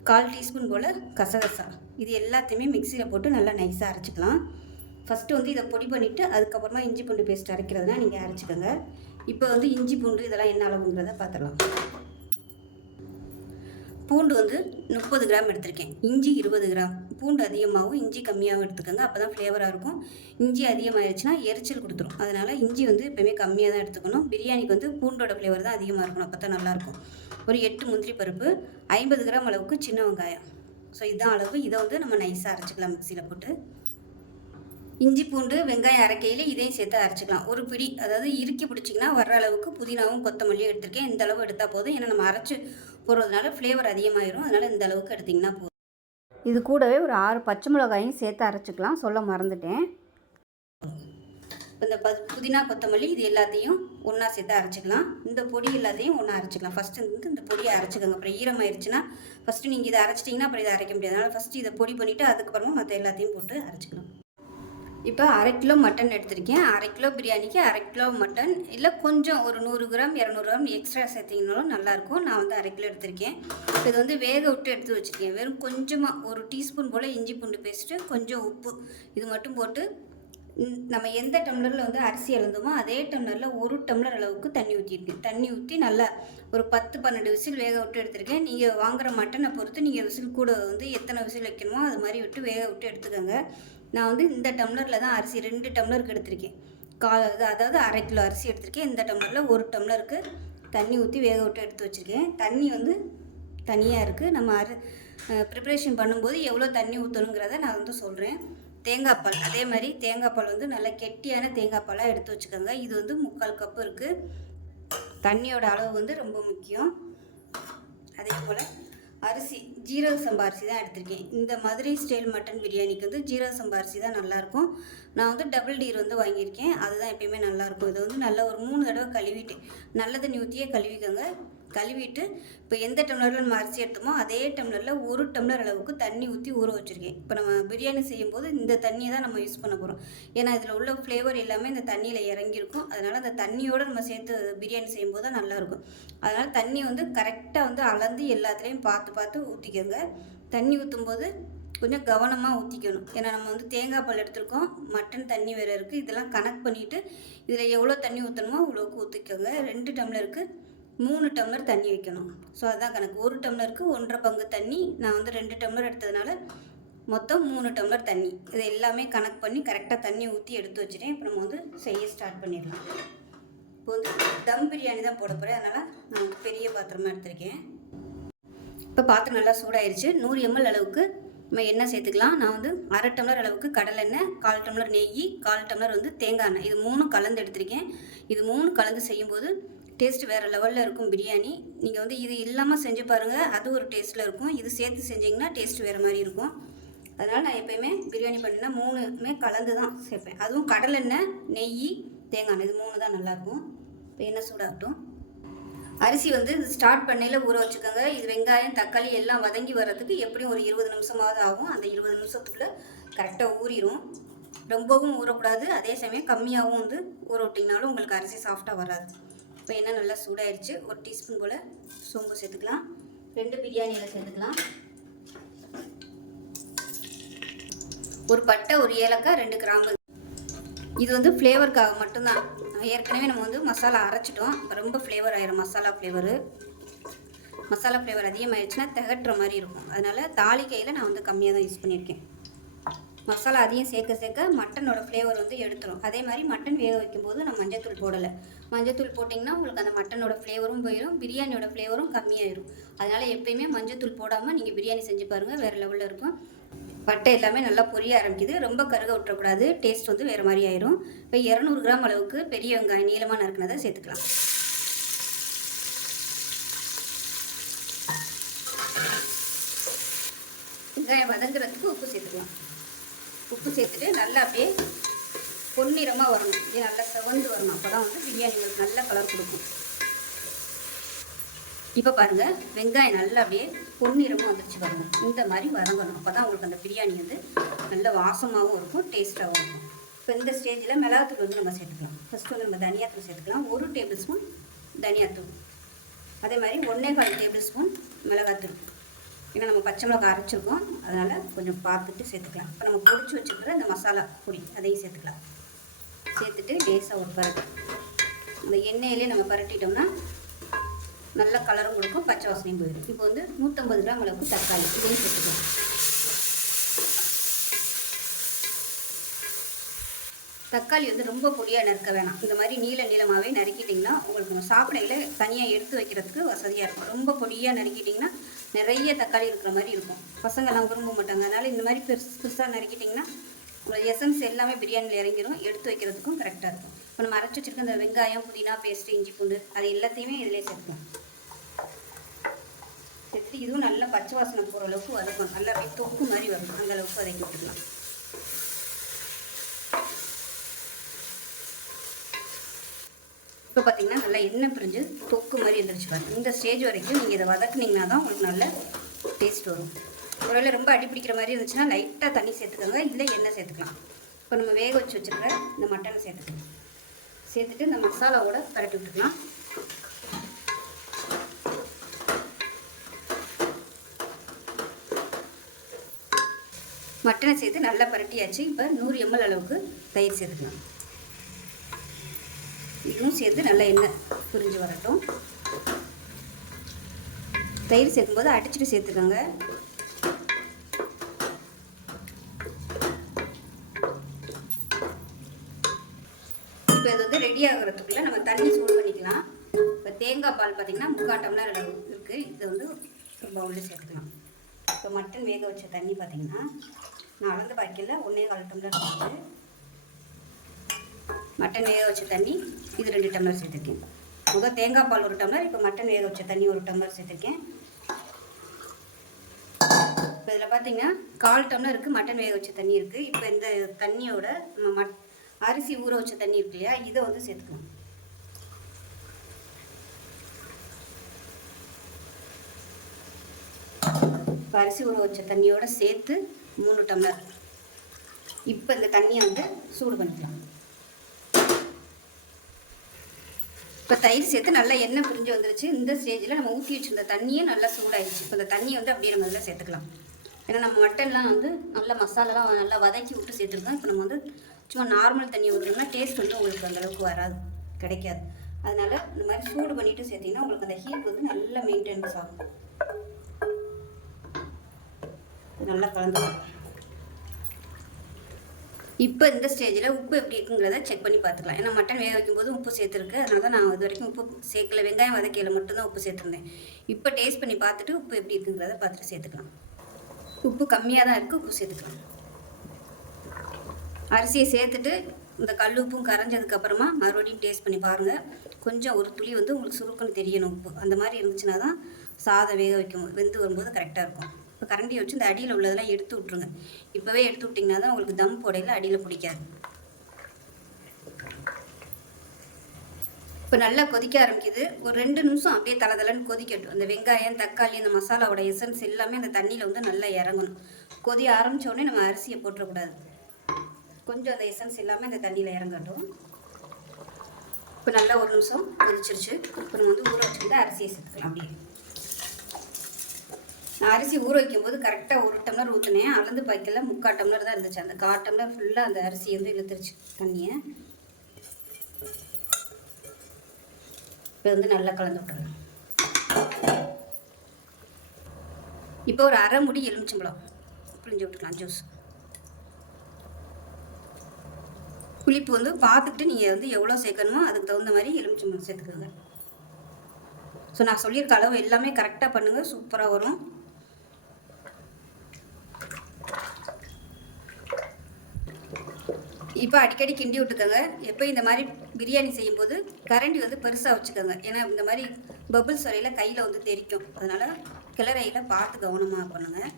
1/4 டீஸ்பூன் போல் கசகசா. இது எல்லாத்தையுமே மிக்சியில் போட்டு நல்லா நைஸாக அரைச்சிக்கலாம். ஃபஸ்ட்டு வந்து இதை பொடி பண்ணிவிட்டு அதுக்கப்புறமா இஞ்சி பூண்டு பேஸ்ட் அரைக்கிறதுனா நீங்கள் அரைச்சிக்கோங்க. இப்போ வந்து இஞ்சி பூண்டு இதெல்லாம் என்ன அளவுங்கிறத பார்த்துடலாம். பூண்டு வந்து 30 கிராம் எடுத்திருக்கேன், இஞ்சி 20 கிராம். பூண்டு அதிகமாகவும் இஞ்சி கம்மியாகவும் எடுத்துக்கோங்க, அப்போ தான் ஃப்ளேவராக இருக்கும். இஞ்சி அதிகமாகிடுச்சுன்னா எரிச்சல் கொடுத்துரும். அதனால் இஞ்சி வந்து எப்போயுமே கம்மியாக தான் எடுத்துக்கணும். பிரியாணிக்கு வந்து பூண்டோட ஃப்ளேவர் தான் அதிகமாக இருக்கணும், அப்போ தான் நல்லாயிருக்கும். ஒரு 8 முந்திரி பருப்பு, 50 கிராம் அளவுக்கு சின்ன வெங்காயம். ஸோ இதுதான் அளவு. இதை வந்து நம்ம நைஸாக அரைச்சிக்கலாம் மிக்சியில் போட்டு. இஞ்சி பூண்டு வெங்காயம் அரைக்கையில் இதையும் சேர்த்து அரைச்சிக்கலாம். ஒரு பிடி, அதாவது இறுக்கி பிடிச்சிங்கன்னா வர்ற அளவுக்கு புதினாவும் கொத்தமல்லியும் எடுத்திருக்கேன். இந்த அளவு எடுத்தால் போதும். ஏன்னா நம்ம அரைச்சி போடுறதுனால ஃப்ளேவர் அதிகமாகிடும். அதனால் இந்த அளவுக்கு எடுத்திங்கன்னா போதும். இது கூடவே ஒரு 6 பச்சை மிளகாயும் சேர்த்து அரைச்சிக்கலாம், சொல்ல மறந்துட்டேன். இந்த புதினா கொத்தமல்லி இது எல்லாத்தையும் ஒன்றா சேர்த்து அரைச்சிக்கலாம். இந்த பொடி எல்லாத்தையும் ஒன்றா அரைச்சிக்கலாம். ஃபஸ்ட்டு வந்து இந்த பொடியை அரைச்சிக்கோங்க. அப்புறம் ஈரமாயிருச்சுன்னா ஃபஸ்ட்டு நீங்கள் இதை அரைச்சிட்டிங்கன்னா அப்புறம் இதை அரைக்க முடியாது. அதனால் ஃபஸ்ட்டு இதை பொடி பண்ணிவிட்டு அதுக்கப்புறமா மற்ற எல்லாத்தையும் போட்டு அரைச்சிக்கலாம். இப்போ 1/2 கிலோ மட்டன் எடுத்திருக்கேன். 1/2 கிலோ பிரியாணிக்கு 1/2 கிலோ மட்டன், இல்லை கொஞ்சம் ஒரு 100 கிராம் 200 கிராம் எக்ஸ்ட்ரா சேர்த்திங்கனாலும் நல்லாயிருக்கும். நான் வந்து 1/2 கிலோ எடுத்திருக்கேன். இது வந்து வேக விட்டு எடுத்து வச்சுருக்கேன். வெறும் கொஞ்சமாக ஒரு டீஸ்பூன் போல் இஞ்சி பூண்டு பேஸ்ட்டு, கொஞ்சம் உப்பு, இது மட்டும் போட்டு நம்ம எந்த டம்ளரில் வந்து அரிசி அளந்தோமோ அதே டம்ளரில் 1 டம்ளர் அளவுக்கு தண்ணி ஊற்றிருக்கேன். தண்ணி ஊற்றி நல்லா ஒரு 10-12 விசில் வேக விட்டு எடுத்திருக்கேன். நீங்கள் வாங்குகிற மட்டனை பொறுத்து நீங்கள் விசில் கூட வந்து எத்தனை விசில் வைக்கணுமோ அது மாதிரி விட்டு வேக விட்டு எடுத்துக்கோங்க. நான் வந்து இந்த டம்ளரில் தான் அரிசி 2 டம்ளருக்கு எடுத்திருக்கேன். அதாவது 1/2 கிலோ அரிசி எடுத்திருக்கேன். இந்த டம்ளரில் 1 டம்ளருக்கு தண்ணி ஊற்றி வேக விட்டு எடுத்து வச்சுருக்கேன். தண்ணி வந்து தனியாக இருக்குது. நம்ம ப்ரிப்ரேஷன் பண்ணும்போது எவ்வளோ தண்ணி ஊற்றணுங்கிறத நான் வந்து சொல்கிறேன். தேங்காய் பால், அதே மாதிரி தேங்காய் பால் வந்து நல்ல கெட்டியான தேங்காய் பாலாக எடுத்து வச்சுக்கோங்க. இது வந்து 3/4 கப்பு இருக்குது. தண்ணியோட அளவு வந்து ரொம்ப முக்கியம். அதே போல் அரிசி ஜீரக சம்பா அரிசி தான் எடுத்திருக்கேன். இந்த மதுரை ஸ்டைல் மட்டன் பிரியாணிக்கு வந்து ஜீரக சம்பா அரிசி தான் நல்லாயிருக்கும். நான் வந்து டபுள் டீர் வந்து வாங்கியிருக்கேன், அதுதான் எப்பயுமே நல்லாயிருக்கும். இதை வந்து நல்லா ஒரு 3 தடவை கழுவிட்டு, நல்ல தண்ணி ஊற்றியே கழுவிக்கோங்க. கழுவிட்டு இப்போ எந்த டம்ளரில் நம்ம அரிசி எடுத்தோமோ அதே டம்ளரில் 1 டம்ளர் அளவுக்கு தண்ணி ஊற்றி ஊற வச்சுருக்கேன். இப்போ நம்ம பிரியாணி செய்யும்போது இந்த தண்ணியை தான் நம்ம யூஸ் பண்ண போகிறோம். ஏன்னா இதில் உள்ள ஃப்ளேவர் எல்லாமே இந்த தண்ணியில் இறங்கியிருக்கும். அதனால் அந்த தண்ணியோடு நம்ம சேர்த்து பிரியாணி செய்யும்போது தான் நல்லாயிருக்கும். அதனால் தண்ணி வந்து கரெக்டாக வந்து அளந்து எல்லாத்துலேயும் பார்த்து ஊற்றிக்கோங்க. தண்ணி ஊற்றும்போது கொஞ்சம் கவனமாக ஊற்றிக்கணும். ஏன்னா நம்ம வந்து தேங்காய் பால் எடுத்துருக்கோம், மட்டன் தண்ணி வேறு இருக்குது. இதெல்லாம் கனெக்ட் பண்ணிவிட்டு இதில் எவ்வளோ தண்ணி ஊற்றணுமோ அவ்வளோக்கு ஊற்றிக்கோங்க. 2 டம்ளருக்கு 3 டம்ளர் தண்ணி வைக்கணும். ஸோ அதுதான் கணக்கு. 1 டம்ளருக்கு 1.5 பங்கு தண்ணி. நான் வந்து 2 டம்ளர் எடுத்ததுனால மொத்தம் 3 டம்ளர் தண்ணி. இது எல்லாமே கணக்கு பண்ணி கரெக்டாக தண்ணி ஊற்றி எடுத்து வச்சுட்டேன். இப்போ நம்ம வந்து செய்ய ஸ்டார்ட் பண்ணிடலாம். இப்போ வந்து தம் பிரியாணி தான் போட போகிறேன், அதனால் நான் வந்து பெரிய பாத்திரமாக எடுத்திருக்கேன். இப்போ பாத்திரம் நல்லா சூடாயிருச்சு. 100 ml அளவுக்கு நம்ம எண்ணெய் சேர்த்துக்கலாம். நான் வந்து 1/2 டம்ளர் அளவுக்கு கடலெண்ணெய், 1/4 டம்ளர் நெய், 1/4 டம்ளர் வந்து தேங்காய் எண்ணெய், இது 3 கலந்து எடுத்திருக்கேன். இது 3 கலந்து செய்யும்போது டேஸ்ட் வேறு லெவலில் இருக்கும் பிரியாணி. நீங்கள் வந்து இது இல்லாமல் செஞ்சு பாருங்கள், அது ஒரு டேஸ்ட்டில் இருக்கும். இது சேர்த்து செஞ்சிங்கன்னா டேஸ்ட் வேறு மாதிரி இருக்கும். அதனால் நான் எப்போயுமே பிரியாணி பண்ணினா 3மே கலந்து தான் சேர்ப்பேன். அதுவும் கடலெண்ணெய், நெய், தேங்காய் எண்ணெய், இது 3 தான் நல்லாயிருக்கும். இப்போ எண்ணெய் சூடாகட்டும். அரிசி வந்து ஸ்டார்ட் பண்ணையில் ஊற வச்சுக்கோங்க. இது வெங்காயம் தக்காளி எல்லாம் வதங்கி வர்றதுக்கு எப்படியும் ஒரு 20 நிமிஷமாவது ஆகும். அந்த 20 நிமிஷத்துக்குள்ளே கரெக்டாக ஊறிடும். ரொம்பவும் ஊறக்கூடாது, அதே சமயம் கம்மியாகவும் வந்து ஊற விட்டிங்கனாலும் உங்களுக்கு அரிசி சாஃப்டாக வராது. இப்போ எண்ணெய் நல்லா சூடாயிருச்சு. 1 டீஸ்பூன் போல் சோம்பு சேர்த்துக்கலாம். 2 பிரியாணியில் சேர்த்துக்கலாம். ஒரு பட்டை, ஒரு ஏலக்காய், 2 கிராம்பு. இது வந்து ஃப்ளேவருக்காக மட்டும்தான். ஏற்கனவே நம்ம வந்து மசாலா அரைச்சிட்டோம், ரொம்ப ஃப்ளேவர் ஆயிரும். மசாலா ஃப்ளேவர் அதிகமாகிடுச்சுன்னா திகட்டுற மாதிரி இருக்கும். அதனால் தாளிக்கையில் நான் வந்து கம்மியாக தான் யூஸ் பண்ணியிருக்கேன். மசாலா அதையும் சேர்க்க மட்டனோட ஃப்ளேவர் வந்து எடுத்துரும். அதே மாதிரி மட்டன் வேக வைக்கும்போது நான் மஞ்சத்தூள் போடலை. மஞ்சத்தூள் போட்டிங்கன்னா உங்களுக்கு அந்த மட்டனோட ஃப்ளேவரும் போயிடும், பிரியாணியோட ஃப்ளேவரும் கம்மியாயிடும். அதனால் எப்பயுமே மஞ்சத்தூள் போடாமல் நீங்கள் பிரியாணி செஞ்சு பாருங்கள், வேறு லெவலில் இருக்கும். பட்டை எல்லாமே நல்லா பொரிய ஆரம்பிக்குது. ரொம்ப கருக விட்டுறக்கூடாது, டேஸ்ட் வந்து வேறு மாதிரி ஆயிரும். இப்போ 200 கிராம் அளவுக்கு பெரிய வெங்காயம் நீளமாக நறுக்கினதை சேர்த்துக்கலாம். வெங்காயம் வதங்குறதுக்கு உப்பு சேர்த்துக்கலாம். உப்பு சேர்த்துட்டு நல்லா அப்படியே பொன்னிறமாக வரணும், அப்படியே நல்லா செவந்து வரணும். அப்போ தான் வந்து பிரியாணி உங்களுக்கு நல்ல கலர் கொடுக்கும். இப்போ பாருங்கள், வெங்காயம் நல்லா அப்படியே பொன்னிறமாக வந்துருச்சு பாருங்கள். இந்த மாதிரி வதங்கணும். அப்போ தான் உங்களுக்கு அந்த பிரியாணி வந்து நல்ல வாசமாகவும் இருக்கும், டேஸ்ட்டாகவும் இருக்கும். இப்போ இந்த ஸ்டேஜில் மிளகாத்தூள் வந்து நம்ம சேர்த்துக்கலாம். ஃபஸ்ட்டு வந்து நம்ம தனியாத்தூள் சேர்த்துக்கலாம். 1 டேபிள் ஸ்பூன் தனியாத்தூள், அதே மாதிரி 1.25 டேபிள் ஸ்பூன் மிளகாத்தூள். ஏன்னா நம்ம பச்சை மிளகாய் அரைச்சிருக்கோம், அதனால் கொஞ்சம் பார்த்துட்டு சேர்த்துக்கலாம். இப்போ நம்ம பொடிச்சு வச்சுருக்கிற இந்த மசாலா பொடி அதையும் சேர்த்துக்கலாம். சேர்த்துட்டு லேசாக ஒரு பரட்டு, இந்த எண்ணெயிலே நம்ம பரட்டிட்டோம்னா நல்ல கலரும் கொடுக்கும், பச்சை வாசனையும் போயிடும். இப்போ வந்து 150 கிராம் அளவுக்கு தக்காளி, இதையும் சேர்த்துக்கலாம். தக்காளி வந்து ரொம்ப பொடியாக நறுக்க வேணாம், இந்த மாதிரி நீளமாகவே நறுக்கிட்டிங்கன்னா உங்களுக்கு சாப்பிடையில் தனியாக எடுத்து வைக்கிறதுக்கு வசதியாக இருக்கும். ரொம்ப பொடியாக நறுக்கிட்டிங்கன்னா நிறைய தக்காளி இருக்கிற மாதிரி இருக்கும், பசங்கள்லாம் விரும்ப மாட்டாங்க. அதனால் இந்த மாதிரி பெருசாக நறுக்கிட்டிங்கன்னா உங்களுக்கு எசன்ஸ் எல்லாமே பிரியாணியில் இறங்கிடும், எடுத்து வைக்கிறதுக்கும் கரெக்டாக இருக்கும். இப்போ நம்ம அரைச்சி வச்சுருக்க இந்த வெங்காயம், புதினா பேஸ்ட்டு, இஞ்சி பூண்டு அது எல்லாத்தையுமே இதிலே சேர்த்துக்கலாம். சேர்த்துட்டு இதுவும் நல்லா பச்சை வாசனை போகிற அளவுக்கு வதக்கும், நல்லா அப்படியே தொக்கு மாதிரி வரும், அந்த அளவுக்கு வதக்கி விட்டுக்கலாம். இப்போ பார்த்தீங்கன்னா நல்லா எண்ணெய் பிரிஞ்சு தொக்கு மாதிரி இருந்துருச்சு பாருங்கள். இந்த ஸ்டேஜ் வரைக்கும் நீங்கள் இதை வதக்குனீங்கன்னா தான் உங்களுக்கு நல்ல டேஸ்ட் வரும். ஒருவேளை ரொம்ப அடிப்பிடிக்கிற மாதிரி இருந்துச்சுன்னா லைட்டாக தண்ணி சேர்த்துக்கோங்க, இல்லை எண்ணெய் சேர்த்துக்கலாம். இப்போ நம்ம வேக வச்சு வச்சுருக்க இந்த மட்டனை சேர்த்துக்கலாம். சேர்த்துட்டு இந்த மசாலாவோட பரட்டி விட்டுக்கலாம். மட்டனை சேர்த்து நல்லா பரட்டியாச்சு. இப்போ 100 ml அளவுக்கு தயிர் சேர்த்துக்கலாம். இதுவும் சேர்த்து நல்லா எண்ணெய் புரிஞ்சு வரட்டும். தயிர் சேர்க்கும்போது அடிச்சுட்டு சேர்த்துக்கோங்க. இப்போ இது வந்து ரெடி ஆகிறதுக்குள்ளே நம்ம தண்ணி சூடு பண்ணிக்கலாம். இப்போ தேங்காய் பால் பார்த்திங்கன்னா 3/4 டம்ளர் அளவு இருக்குது, இதை வந்து ஒரு பவுலில் சேர்த்துக்கலாம். இப்போ மட்டன் வேக வச்ச தண்ணி பார்த்திங்கன்னா நான் அளந்து பாய்க்கல 1.25 டம்ளர் இருக்குது. மட்டன் வேக வச்ச தண்ணி இது 2 டம்ளர் சேர்த்துருக்கேன். முதல் தேங்காய் பால் 1 டம்ளர், இப்போ மட்டன் வேக வச்ச தண்ணி 1 டம்ளர் சேர்த்துருக்கேன். இப்போ இதில் பார்த்தீங்கன்னா 1/4 டம்ளருக்கு மட்டன் வேக வச்ச தண்ணி இருக்குது. இப்போ இந்த தண்ணியோட நம்ம அரிசி ஊற வச்ச தண்ணி இருக்கு இல்லையா, இதை வந்து சேர்த்துக்கலாம். இப்போ அரிசி ஊற வச்ச தண்ணியோட சேர்த்து 3 டம்ளர். இப்போ இந்த தண்ணியை வந்து சூடு பண்ணிக்கலாம். இப்போ தயிர் சேர்த்து நல்லா எண்ணெய் பிரிஞ்சு வந்துருச்சு. இந்த ஸ்டேஜில் நம்ம ஊற்றி வச்சுருந்த தண்ணியே நல்லா சூடாகிடுச்சு. இப்போ இந்த தண்ணியை வந்து அப்படியே நம்ம நல்லா சேர்த்துக்கலாம். ஏன்னா நம்ம மட்டன்லாம் வந்து நல்லா மசாலாலாம் நல்லா வதக்கி விட்டு சேர்த்துருக்கோம். இப்போ நம்ம வந்து சும்மா நார்மல் தண்ணி ஊற்றுனோம்னா டேஸ்ட் வந்து உங்களுக்கு அந்தளவுக்கு வராது, கிடைக்காது. அதனால் இந்த மாதிரி சூடு பண்ணிவிட்டு சேர்த்திங்கன்னா உங்களுக்கு அந்த ஹீட் வந்து நல்லா மெயின்டெனன்ஸ் ஆகும். நல்லா கலந்து இப்போ இந்த ஸ்டேஜில் உப்பு எப்படி இருக்குங்கிறத செக் பண்ணி பார்த்துக்கலாம். ஏன்னா மட்டன் வேக வைக்கும்போது உப்பு சேர்த்துருக்கு, அதனால தான் நான் இது வரைக்கும் உப்பு சேர்க்கல. வெங்காயம் வதக்கையில் மட்டும்தான் உப்பு சேர்த்துருந்தேன். இப்போ டேஸ்ட் பண்ணி பார்த்துட்டு உப்பு எப்படி இருக்குங்கிறத பார்த்துட்டு சேர்த்துக்கலாம். உப்பு கம்மியாக தான் இருக்குது, உப்பு சேர்த்துக்கலாம். அரிசியை சேர்த்துட்டு இந்த கல் உப்பும் கரைஞ்சதுக்கப்புறமா மறுபடியும் டேஸ்ட் பண்ணி பாருங்கள். கொஞ்சம் ஒரு துளி வந்து உங்களுக்கு சுருக்குன்னு தெரியணும் உப்பு. அந்த மாதிரி இருந்துச்சுன்னா தான் சாதம் வேக வைக்கும் வெந்து வரும்போது கரெக்டாக இருக்கும். இப்போ கரண்டியை வச்சு இந்த அடியில் உள்ளதெல்லாம் எடுத்து விட்ருங்க. இப்போவே எடுத்து விட்டிங்கன்னா தான் உங்களுக்கு தம் போடையில் அடியில் பிடிக்காது. இப்போ நல்லா கொதிக்க ஆரம்பிக்குது. ஒரு 2 நிமிஷம் அப்படியே தளதளன்னு கொதிக்கட்டும். அந்த வெங்காயம், தக்காளி, அந்த மசாலாவோட எசன்ஸ் எல்லாமே அந்த தண்ணியில் வந்து நல்லா இறங்கணும். கொதி ஆரம்பித்த உடனே நம்ம அரிசியை போட்டுறக்கூடாது. கொஞ்சம் அந்த எசன்ஸ் எல்லாமே அந்த தண்ணியில் இறங்கட்டும். இப்போ நல்லா 1 நிமிஷம் கொதிச்சிருச்சு. இப்போ நம்ம வந்து ஊற வச்சுக்கிட்டு அரிசியை சேர்த்துக்கலாம். அப்படியே நான் அரிசி ஊற வைக்கும்போது கரெக்டாக 1 டம்ளர் ஊற்றினேன். அளந்து பாய்க்கல 3/4 டம்ளர் தான் இருந்துச்சு. அந்த 1/4 டம்ளர் ஃபுல்லாக அந்த அரிசி வந்து இழுத்துருச்சு தண்ணியை. இப்போ வந்து நல்லா கலந்து விட்டுறலாம். இப்போ ஒரு 1/2 மூடி எலுமிச்சம்பழம் பிழிஞ்சு விட்டுக்கலாம், ஜூஸ். புளிப்பு வந்து பார்த்துட்டு நீங்கள் வந்து எவ்வளோ சேர்க்கணுமோ அதுக்கு தகுந்த மாதிரி எலுமிச்சம்பழம் சேர்த்துக்கோங்க. ஸோ நான் சொல்லியிருக்க அளவு எல்லாமே கரெக்டாக பண்ணுங்கள், சூப்பராக வரும். இப்போ அடிக்கடி கிண்டி விட்டுக்கோங்க. எப்போ இந்த மாதிரி பிரியாணி செய்யும்போது கரண்டி வந்து பெருசாக வச்சுக்கோங்க. ஏன்னா இந்த மாதிரி பபுள்ஸ் வரையில் கையில் வந்து தெரிக்கும். அதனால் கிளறையில் பார்த்து கவனமாக பண்ணுங்கள்.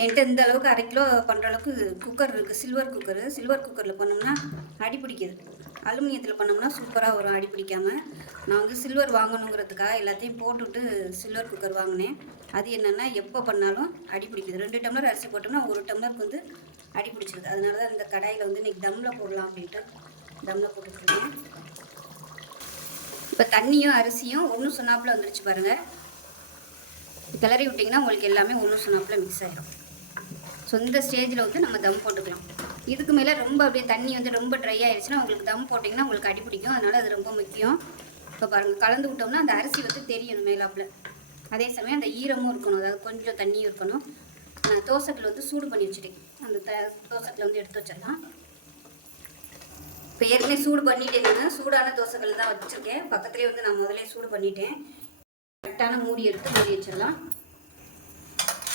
என்கிட்ட இந்த அளவுக்கு 1/2 கிலோ பண்ணுற அளவுக்கு குக்கர் இருக்குது, சில்வர் குக்கரில் பண்ணோம்னா அடி பிடிக்குது. அலுமினியத்தில் பண்ணோம்னா சூப்பராக வரும் அடி பிடிக்காமல். நான் வந்து சில்வர் வாங்கணுங்கிறதுக்காக எல்லாத்தையும் போட்டுவிட்டு சில்வர் குக்கர் வாங்கினேன். அது என்னென்னா எப்போ பண்ணாலும் அடி பிடிக்குது. 2 டம்ளர் அரிசி போட்டோம்னா 1 டம்ளருக்கு வந்து அடி பிடிச்சிருது. அதனால தான் இந்த கடாயில் வந்து இன்றைக்கி தம்மில் போடலாம் அப்படின்ட்டு தம்மில் போட்டுருக்கேன். இப்போ தண்ணியும் அரிசியும் ஒன்று சொன்னாப்பில் வந்துருச்சு பாருங்கள். கிளறி விட்டிங்கன்னா உங்களுக்கு எல்லாமே ஒன்று சொன்னாப்பில் மிக்ஸ் ஆகிடும். ஸோ இந்த ஸ்டேஜில் வந்து நம்ம தம் போட்டுக்கலாம். இதுக்கு மேலே ரொம்ப அப்படியே தண்ணி வந்து ரொம்ப ட்ரை ஆகிடுச்சுன்னா உங்களுக்கு தம் போட்டிங்கன்னா உங்களுக்கு அடி பிடிக்கும். அதனால் அது ரொம்ப முக்கியம். இப்போ பாருங்கள், கலந்து விட்டோம்னா அந்த அரிசி வந்து தெரியணும் மேலாப்பில். அதே சமயம் அந்த ஈரமும் இருக்கணும், அதாவது கொஞ்சம் தண்ணியும் இருக்கணும். நான் தோசைக்கல் வந்து சூடு பண்ணி வச்சுட்டேன். அந்த தோசைக்கல் வந்து எடுத்து வச்சிடலாம். இப்போ ஏற்கனவே சூடு பண்ணிட்டேன். சூடான தோசைக்கல் தான் வச்சுருக்கேன். பக்கத்துலேயே வந்து நான் முதலே சூடு பண்ணிட்டேன். கரெக்டான மூடி எடுத்து மூடி வச்சிடலாம்.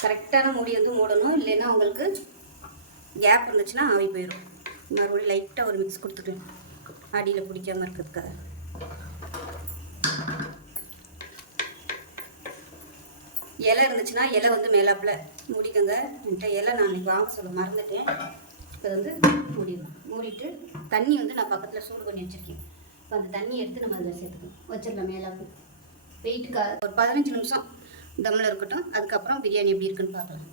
கரெக்டான மூடி வந்து மூடணும், இல்லைன்னா உங்களுக்கு கேப் இருந்துச்சுன்னா ஆவி போயிடும். மறுபடியும் லைட்டாக ஒரு மிக்ஸ் கொடுத்துக்கலாம் அடியில் பிடிக்காமல் இருக்கிறதுக்காக. இலை இருந்துச்சுன்னா இலை வந்து மேலாப்பில் மூடிக்கோங்க. என்கிட்ட இலை நான் இன்றைக்கி வாங்க சொல்ல மறந்துட்டேன். இப்போ வந்து மூடிட்டு தண்ணி வந்து நான் பக்கத்தில் சூடு பண்ணி வச்சுருக்கேன். இப்போ அந்த தண்ணி எடுத்து நம்ம அதில் சேர்த்துக்கணும், வச்சிடலாம் மேலாப்பு. வெயிட்டுக்கு ஒரு 15 நிமிஷம் தம்மில் இருக்கட்டும். அதுக்கப்புறம் பிரியாணி எப்படி இருக்குன்னு பார்க்கலாம்.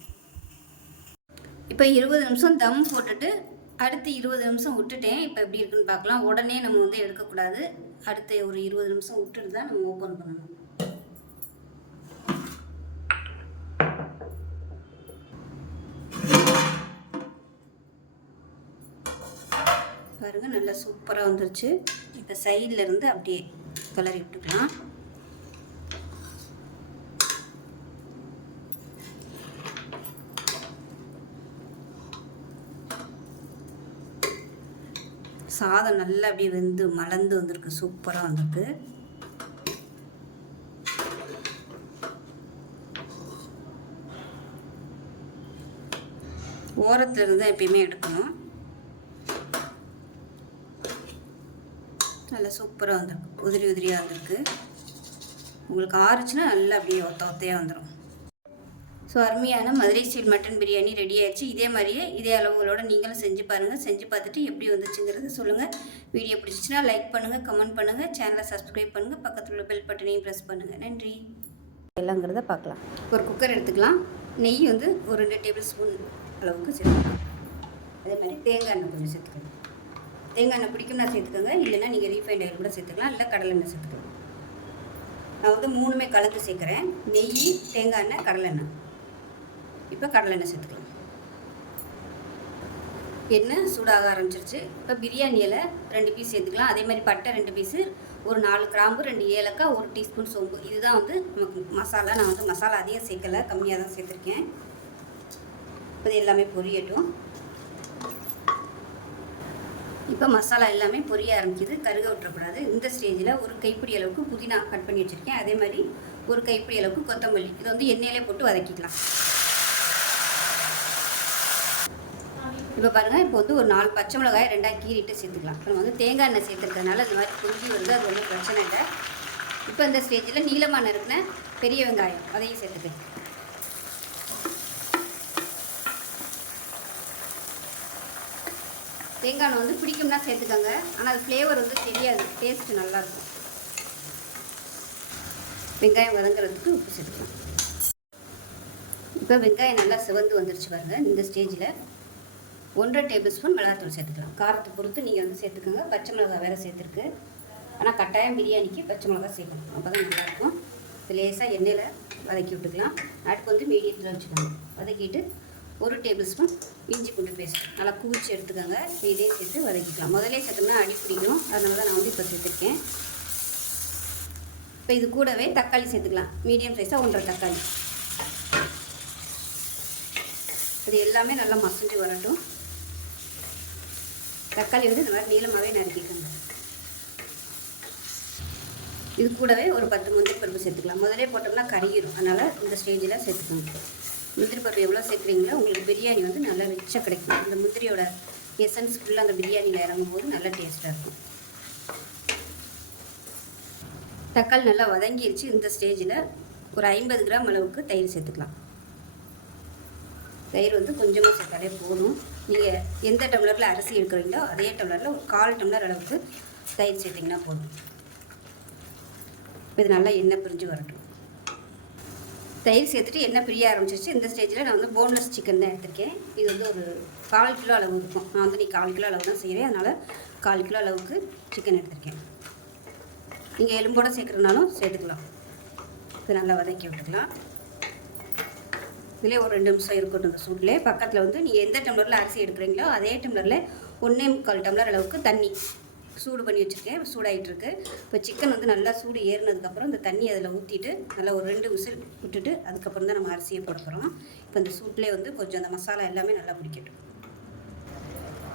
இப்போ 20 நிமிஷம் தம் போட்டுட்டு அடுத்து 20 நிமிஷம் விட்டுட்டேன். இப்போ எப்படி இருக்குன்னு பார்க்கலாம். உடனே நம்ம வந்து எடுக்கக்கூடாது. அடுத்து ஒரு 20 நிமிஷம் விட்டுட்டு தான் நம்ம ஓப்பன் பண்ணணும். பாருங்கள், நல்லா சூப்பராக வந்துருச்சு. இப்போ சைடில் இருந்து அப்படியே கிளறி விட்டுக்கலாம். சாதம் நல்லா அப்படியே வெந்து மலர்ந்து வந்திருக்கு, சூப்பராக வந்திருக்கு. ஓரத்தில் இருந்து தான் எப்பயுமே எடுக்கணும். நல்லா சூப்பராக வந்திருக்கு, உதிரி உதிரியாக வந்திருக்கு. உங்களுக்கு ஆறுச்சுன்னா நல்லா அப்படியே ஒத்தையாக வந்துடும். ஸோ அருமையான Madurai style mutton biryani ready ஆயிடுச்சு. இதே மாதிரியே இதே அளவுகளோடு நீங்களும் செஞ்சு பாருங்கள். செஞ்சு பார்த்துட்டு எப்படி வந்துச்சுங்கிறத சொல்லுங்கள். வீடியோ பிடிச்சிச்சின்னா லைக் பண்ணுங்கள், கமெண்ட் பண்ணுங்கள், சேனலை சப்ஸ்கிரைப் பண்ணுங்கள், பக்கத்தில் உள்ள பெல் பட்டனையும் ப்ரெஸ் பண்ணுங்கள். நன்றி. எல்லாங்கிறத பார்க்கலாம். ஒரு குக்கர் எடுத்துக்கலாம். நெய் வந்து ஒரு 2 டேபிள் ஸ்பூன் அளவுக்கு சேர்த்துக்கலாம். அதே மாதிரி தேங்காய் எண்ணெய் கொஞ்சம் சேர்த்துக்கணும். தேங்காய் எண்ணெய் பிடிக்கும்னா சேர்த்துக்கோங்க, இல்லைன்னா நீங்கள் ரீஃபைண்ட் ஆயில் கூட சேர்த்துக்கலாம், இல்லை கடலை எண்ணெய் சேர்த்துக்கலாம். நான் வந்து 3மே கலந்து சேர்க்குறேன், நெய், தேங்காய் எண்ணெய், கடலை எண்ணெய். இப்போ கடலை எண்ணெய் சேர்த்துக்கலாம். எண்ணெய் சூடாக ஆரம்பிச்சிருச்சு. இப்போ பிரியாணி இலை 2 பீஸ் சேர்த்துக்கலாம். அதே மாதிரி பட்டை 2 பீஸு, ஒரு 4 கிராம்பு, 2 ஏலக்காய், 1 டீஸ்பூன் சோம்பு. இதுதான் வந்து நமக்கு மசாலா. நான் வந்து மசாலா அதிகம் சேர்க்கலை, கம்மியாக தான் சேர்த்துருக்கேன். இப்போ எல்லாமே பொரியட்டும். இப்போ மசாலா எல்லாமே பொரிய ஆரம்பிக்குது, கருக விட்டுறக்கூடாது. இந்த ஸ்டேஜில் ஒரு கைப்பிடி அளவுக்கு புதினா கட் பண்ணி வச்சுருக்கேன். அதே மாதிரி ஒரு கைப்பிடி அளவுக்கு கொத்தமல்லி. இதை வந்து எண்ணெயிலே போட்டு வதக்கிக்கலாம். இப்போ பாருங்கள், இப்போ வந்து ஒரு 4 பச்சை மிளகாய் 2ஆக கீறிட்டு சேர்த்துக்கலாம். இப்போ நம்ம வந்து தேங்காய் எண்ணெய் சேர்த்துருக்கறதுனால இந்த மாதிரி குஞ்சு வந்து அது ஒன்றும் பிரச்சனை இல்லை. இப்போ இந்த ஸ்டேஜில் நீளமாக நறுக்கின பெரிய வெங்காயம் அதையும் சேர்த்துக்கலாம். தேங்காய் வந்து பிடிக்கும்னா சேர்த்துக்கோங்க, ஆனால் அது ஃப்ளேவர் வந்து தெரியாது, டேஸ்ட்டு நல்லாயிருக்கும். வெங்காயம் வதங்குறதுக்கு உப்பு சேர்த்துக்கலாம். இப்போ வெங்காயம் நல்லா சிவந்து வந்துருச்சு பாருங்கள். இந்த ஸ்டேஜில் 1.5 டேபிள் ஸ்பூன் மிளகாத்தூள் சேர்த்துக்கலாம். காரத்தை பொறுத்து நீங்கள் வந்து சேர்த்துக்கோங்க. பச்சை மிளகாய் வேறு சேர்த்துருக்கு, ஆனால் கட்டாயம் பிரியாணிக்கு பச்சை மிளகாய் சேர்க்கணும், அப்போ தான் நல்லாயிருக்கும். இப்போ லேசாக எண்ணெயில் வதக்கி விட்டுக்கலாம். அடுப்பு வந்து மீடியத்தில் வச்சுக்கோங்க. வதக்கிட்டு 1 டேபிள் ஸ்பூன் இஞ்சி பூண்டு பேஸ்ட் நல்லா கூச்சி எடுத்துக்கோங்க. இதையும் சேர்த்து வதக்கிக்கலாம். முதலே சேர்த்தோம்னா அடி பிடிக்கும், அதனால தான் நான் வந்து இப்போ சேர்த்துருக்கேன். இப்போ இது கூடவே தக்காளி சேர்த்துக்கலாம். மீடியம் சைஸாக 1.5 தக்காளி. இது எல்லாமே நல்லா மசிஞ்சு வரட்டும். தக்காளி வந்து இந்த மாதிரி நீளமாகவே நறுக்கிக்கோங்க. இது கூடவே ஒரு 10 முந்திரி பருப்பு சேர்த்துக்கலாம். முதலே போட்டோம்னா கருகிடும், அதனால் இந்த ஸ்டேஜில் சேர்த்துக்கோங்க. முந்திரி பருப்பு எவ்வளோ சேர்க்குறீங்களோ உங்களுக்கு பிரியாணி வந்து நல்லா ரிச்சாக கிடைக்கும். அந்த முந்திரியோட எசன்ஸ் ஃபுல்லாக அந்த பிரியாணியில் இறங்கும் போது நல்லா டேஸ்ட்டாக இருக்கும். தக்காளி நல்லா வதங்கிடுச்சு. இந்த ஸ்டேஜில் ஒரு 50 கிராம் அளவுக்கு தயிர் சேர்த்துக்கலாம். தயிர் வந்து கொஞ்சமாக சேர்த்தாலே போதும். நீங்கள் எந்த டம்ளரில் அரிசி எடுக்கிறீங்களோ அதே டம்ளரில் ஒரு 1/4 டம்ளர் அளவுக்கு தயிர் சேர்த்திங்கன்னா போதும். இது நல்லா எண்ணெய் பிரிஞ்சு வரட்டும். தயிர் சேர்த்துட்டு எண்ணெய் பிரிய ஆரம்பிச்சிருச்சு. இந்த ஸ்டேஜில் நான் வந்து போன்லெஸ் சிக்கன் தான் எடுத்திருக்கேன். இது வந்து ஒரு 1/4 கிலோ அளவு இருக்கும். நான் வந்து 1/4 கிலோ அளவு தான் செய்கிறேன், அதனால் 1/4 கிலோ அளவுக்கு சிக்கன் எடுத்திருக்கேன். நீங்கள் எலும்போடு சேர்க்குறதுனாலும் சேர்த்துக்கலாம். இது நல்லா வதக்கி விட்டுக்கலாம். இதிலே ஒரு 2 நிமிஷம் இருக்கட்டும். இந்த சூட்லேயே பக்கத்தில் வந்து நீங்கள் எந்த டம்ளரில் அரிசி எடுக்கிறீங்களோ அதே டம்ளரில் 1.25 டம்ளர் அளவுக்கு தண்ணி சூடு பண்ணி வச்சுருக்கேன். சூடாகிட்டுருக்கு. இப்போ சிக்கன் வந்து நல்லா சூடு ஏறினதுக்கப்புறம் இந்த தண்ணி அதில் ஊற்றிட்டு நல்லா ஒரு 2 விசில் விட்டுட்டு அதுக்கப்புறம் தான் நம்ம அரிசியை போட போகிறோம். இப்போ இந்த சூட்லேயே வந்து கொஞ்சம் அந்த மசாலா எல்லாமே நல்லா பிடிக்கட்டும்.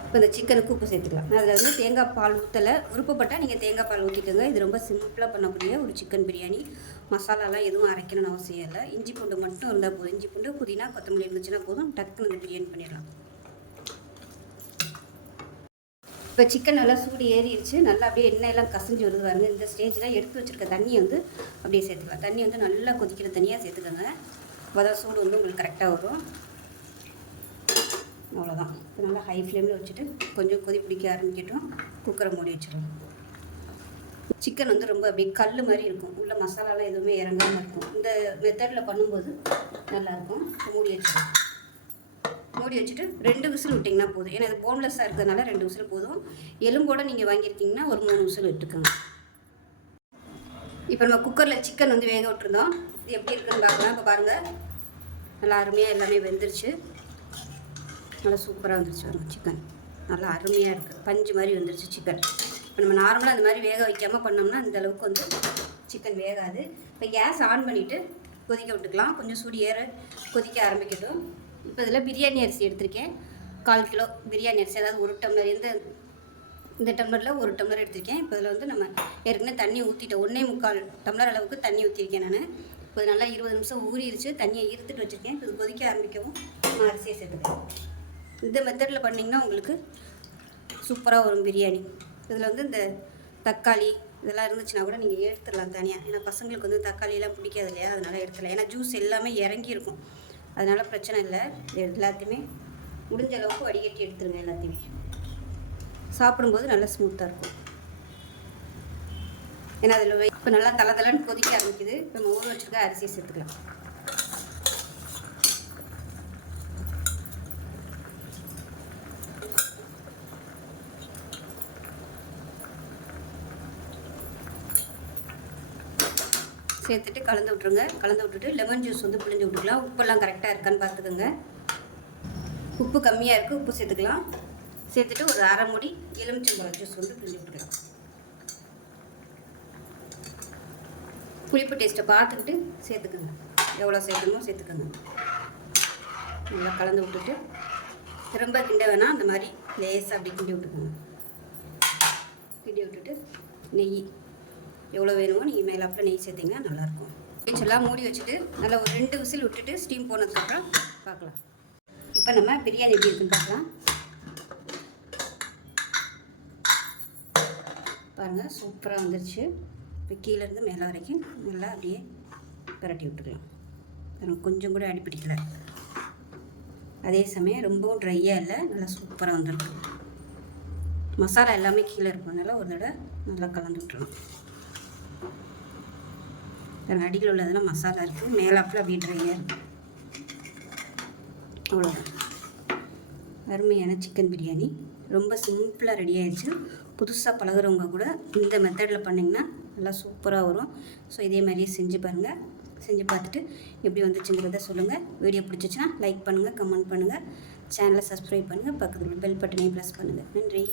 இப்போ இந்த சிக்கனுக்கு உப்பு சேர்த்துக்கலாம். அதில் வந்து தேங்காய் பால் ஊற்றலை. விருப்பப்பட்டால் நீங்கள் தேங்காய் பால் ஊற்றிக்கோங்க. இது ரொம்ப சிம்பிளாக பண்ணக்கூடிய ஒரு சிக்கன் பிரியாணி. மசாலாலாம் எதுவும் அரைக்கணும்னு அவசியம் இல்லை. இஞ்சி பூண்டு மட்டும் இருந்தால் போதும். இஞ்சி பூண்டு, புதினா, கொத்தமல்லி இருந்துச்சுன்னா போதும். டக்குன்னு இந்த பிரியாணி பண்ணிடலாம். இப்போ சிக்கன் நல்லா சூடு ஏறிடுச்சு. நல்லா அப்படியே எண்ணெயெல்லாம் கசிஞ்சு வருது பாருங்க. இந்த ஸ்டேஜில் எடுத்து வச்சுருக்க தண்ணியை வந்து அப்படியே சேர்த்துக்கலாம். தண்ணி வந்து நல்லா கொதிக்கிற தண்ணியாக சேர்த்துக்கோங்க. அப்போதான் சூடு வந்து உங்களுக்கு கரெக்டாக வரும். அவ்வளோதான். இப்போ நல்லா ஹை ஃப்ளேமில் வச்சுட்டு கொஞ்சம் கொதி பிடிக்க ஆரம்பிக்கட்டும். குக்கரை மூடி வச்சிடலாம். சிக்கன் வந்து ரொம்ப அப்படியே கல் மாதிரி இருக்கும். உள்ள மசாலாலாம் எதுவுமே இறங்காமல் இருக்கும். இந்த மெத்தடில் பண்ணும்போது நல்லாயிருக்கும். மூடி வச்சிடலாம். மூடி வச்சுட்டு 2 விசில் விட்டிங்கன்னா போதும். ஏன்னா இது போன்லெஸ்ஸாக இருக்கிறதுனால 2 விசில் போதும். எலும்போடு நீங்கள் வாங்கியிருக்கீங்கன்னா ஒரு 3 விசில் விட்டுக்கோங்க. இப்போ நம்ம குக்கரில் சிக்கன் வந்து வேக விட்டுருந்தோம். இது எப்படி இருக்குன்னு பார்க்கலாம். இப்போ பாருங்கள், நல்லா அருமையாக எல்லாமே வெந்துருச்சு. நல்லா சூப்பராக வந்துருச்சு பாருங்கள். சிக்கன் நல்லா அருமையாக இருக்குது. பஞ்சு மாதிரி வந்துருச்சு சிக்கன். இப்போ நம்ம நார்மலாக அந்த மாதிரி வேக வைக்காமல் பண்ணோம்னா இந்த அளவுக்கு வந்து சிக்கன் வேகாது. இப்போ கேஸ் ஆன் பண்ணிவிட்டு கொதிக்க விட்டுக்கலாம். கொஞ்சம் சூடு ஏற கொதிக்க ஆரம்பிக்கட்டும். இப்போ இதில் பிரியாணி அரிசி எடுத்திருக்கேன். 1/4 கிலோ பிரியாணி அரிசி, அதாவது 1 டம்ளர். இந்த டம்ளரில் 1 டம்ளர் எடுத்திருக்கேன். இப்போ இதில் வந்து நம்ம ஏற்கனவே தண்ணி ஊற்றிட்டேன். 1.25 டம்ளர் அளவுக்கு தண்ணி ஊற்றிருக்கேன் நான். இப்போ நல்லா 20 நிமிஷம் ஊறிடுச்சு. தண்ணியை ஈர்த்துட்டு வச்சுருக்கேன். இப்போ இது கொதிக்க ஆரம்பிக்கவும் நம்ம அரிசியை சேர்த்துக்கேன். இந்த மெத்தடில் பண்ணிங்கன்னா உங்களுக்கு சூப்பராக வரும் பிரியாணி. இதில் வந்து இந்த தக்காளி இதெல்லாம் இருந்துச்சுன்னா கூட நீங்கள் எடுத்துடலாம் தனியாக. ஏன்னா பசங்களுக்கு வந்து தக்காளியெல்லாம் பிடிக்காது இல்லையா, அதனால் எடுத்துடலாம். ஏன்னா ஜூஸ் எல்லாமே இறங்கியிருக்கும், அதனால் பிரச்சனை இல்லை. எல்லாத்தையுமே முடிஞ்ச அளவுக்கு வடிகட்டி எடுத்துருங்க. எல்லாத்தையுமே சாப்பிடும்போது நல்லா ஸ்மூத்தாக இருக்கும். ஏன்னா அதில் இப்போ நல்லா தலை கொதிக்க ஆரம்பிக்குது. இப்போ நம்ம ஊற வச்சுருக்க அரிசியை சேர்த்துக்கலாம். சேர்த்துட்டு கலந்து விட்ருங்க. கலந்து விட்டுட்டு லெமன் ஜூஸ் வந்து பிழிஞ்சு விட்டுக்கலாம். உப்பெல்லாம் கரெக்டாக இருக்கான்னு பார்த்துக்கோங்க. உப்பு கம்மியாக இருக்குது, உப்பு சேர்த்துக்கலாம். சேர்த்துட்டு ஒரு 1/2 மூடி எலுமிச்சம்பழம் ஜூஸ் வந்து பிழிஞ்சு விட்டுக்கலாம். புளிப்பு டேஸ்ட்டை பார்த்துக்கிட்டு சேர்த்துக்குங்க. எவ்வளோ சேர்க்கணுமோ சேர்த்துக்கோங்க. நல்லா கலந்து விட்டுட்டு ரொம்ப கிண்ட வேணாம், அந்த மாதிரி லேசாக அப்படி கிண்டி விட்டுக்கோங்க. கிண்டி விட்டுட்டு நெய் எவ்வளோ வேணுமோ நீங்கள் மேலாப்பில் நெய் சேர்த்திங்கன்னா நல்லாயிருக்கும். வச்செல்லாம் மூடி வச்சுட்டு நல்லா ஒரு 2 விசில் விட்டுட்டு ஸ்டீம் போனதுக்கப்புறம் பார்க்கலாம். இப்போ நம்ம பிரியாணி எப்படி இருக்குன்னு பார்க்கலாம். பாருங்கள், சூப்பராக வந்துருச்சு. இப்போ கீழேருந்து மேலே வரைக்கும் நல்லா அப்படியே பரட்டி விட்டுக்கலாம். எனக்கு கொஞ்சம் கூட அடிப்பிடிக்கலை. அதே சமயம் ரொம்பவும் ட்ரையாக இல்லை, நல்லா சூப்பராக வந்துருக்கு. மசாலா எல்லாமே கீழே இருப்பதுனால ஒரு தடவை நல்லா கலந்து விட்டுறலாம். அடியில் உள்ளதெல்லாம் மசாலா இருக்குது, மேலாப்பில் அப்படியே ட்ரையாக இருக்குது. அவ்வளோதான், அருமையான சிக்கன் பிரியாணி ரொம்ப சிம்பிளாக ரெடி ஆகிடுச்சு. புதுசாக பழகுறவங்க கூட இந்த மெத்தடில் பண்ணிங்கன்னா நல்லா சூப்பராக வரும். ஸோ இதே மாதிரியே செஞ்சு பாருங்கள். செஞ்சு பார்த்துட்டு எப்படி வந்துச்சுங்கிறத சொல்லுங்கள். வீடியோ பிடிச்சிச்சின்னா லைக் பண்ணுங்கள், கமெண்ட் பண்ணுங்கள், சேனலை சப்ஸ்கிரைப் பண்ணுங்கள், பக்கத்தில் பெல் பட்டனையும் ப்ரெஸ் பண்ணுங்கள். நன்றி.